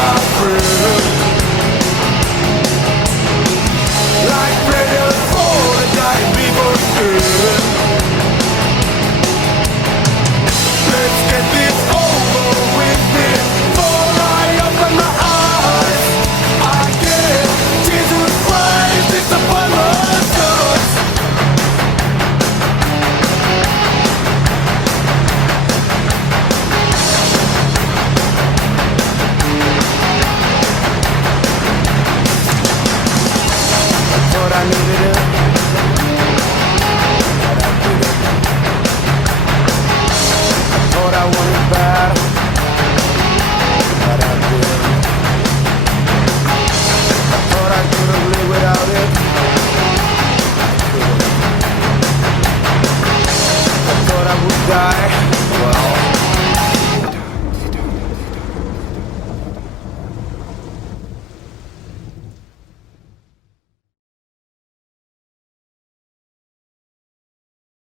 my friend. Like prayers for the night before dead. Let's get this over with before I open my eyes. I get Jesus Christ, it's upon my soul. Thought I needed it, but I didn't. Thought I wanted bad, but I didn't. I thought I couldn't live without it. I thought I would die, well